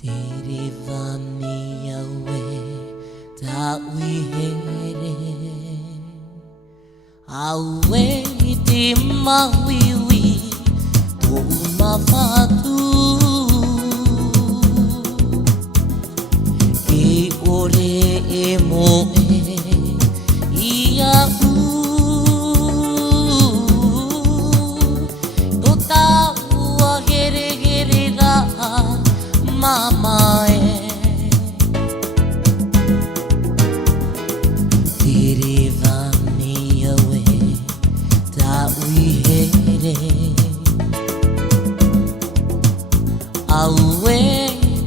Tere vani awe ta uihere awe te mawiwi o mafatu e ore e moe ia o ta ua here here ra Mama Tere vani awe ta uihere awe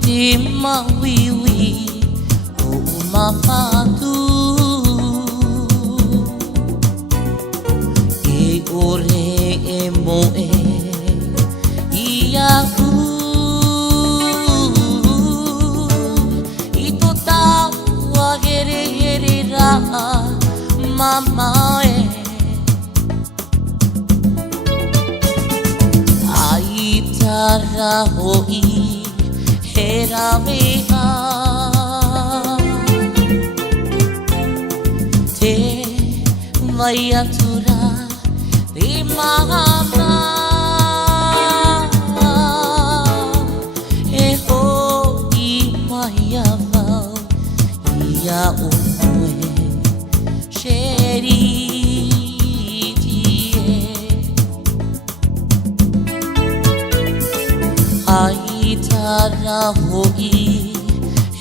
te mawiwi o mafatu e ore e moe ia Mama Aitara hoi hera veha Te vai atura te mahana E hoi mai avau ia oe Aitara hoi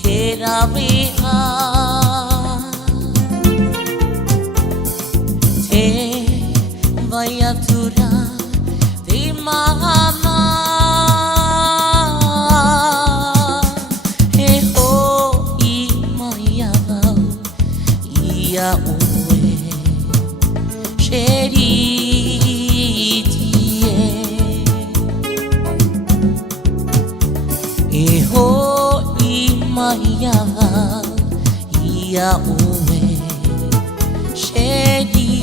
hera veha Te vai atura te mahana E hoi mai avau ia oe E hoi mai avau ia oe sheritie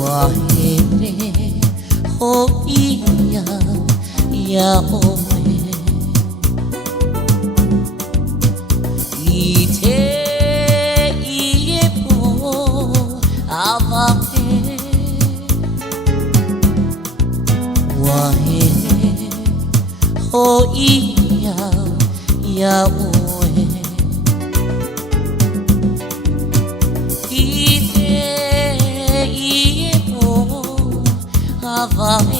Wahere hoi ia oe I te ie po avahe Wahere hoi ia oe I te ie po avahe